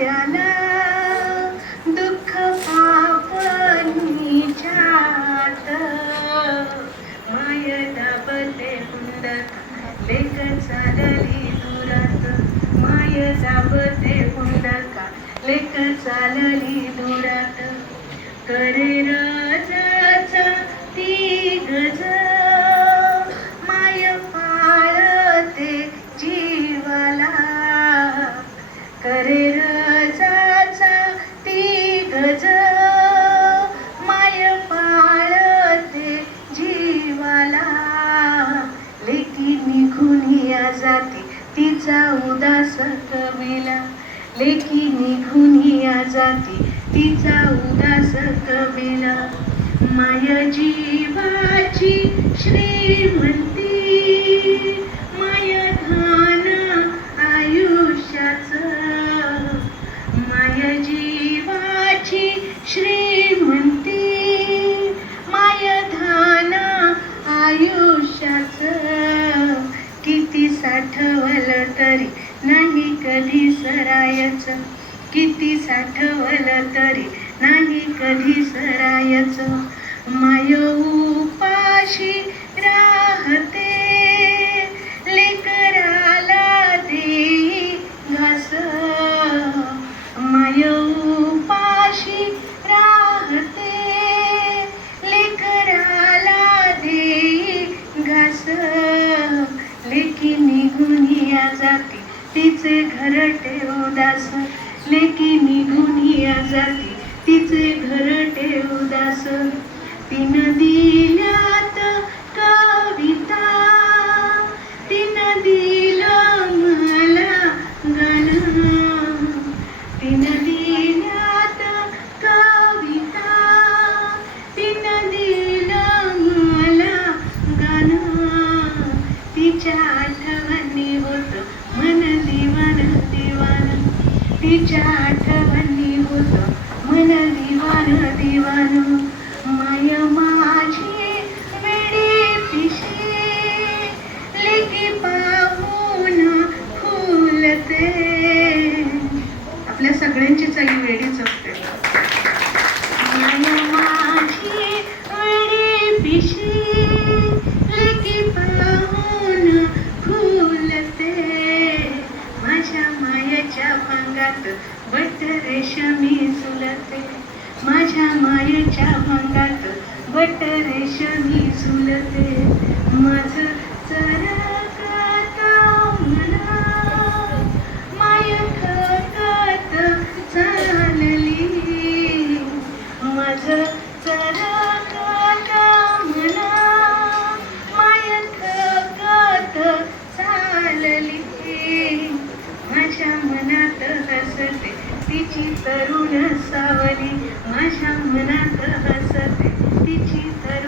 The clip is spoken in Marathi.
त्याला दुःख पापणीच्यात माय दाबते हुंदका लेक चालली दुरात. माय दाबते हुंदका लेक चालली दुरात. करे जाती. तिचा उदास कविला लेकी निघून या जाती. तिचा उदास कविला माय जीवाची श्रीमंती. साठवलं तरी नाही कधी सरायच. किती साठवलं तरी नाही कधी सरायच. माय उपाशी राहते लेकराला देई घास. माय निघून जाती. तिचे घरटे उदास लेकी निघून या जाती. तिचे घरटे उदास ती नदी आठवणी होत मन दिवान दिवान तिच्या आठवणी होत मन दिवान दिवान माय माझी वेडी पिशी लेकी पाहून फुलते. आपल्या सगळ्यांचीच आई वेडीच असते माझ्या भांगात बट रेशमी झुलते. माझ्या मायेच्या भांगात बट रेशमी झुलते. माझ चरकात माय थकत चालली. माझं तिची तरुण सावली माझ्या मनात हसते. तिची तरुण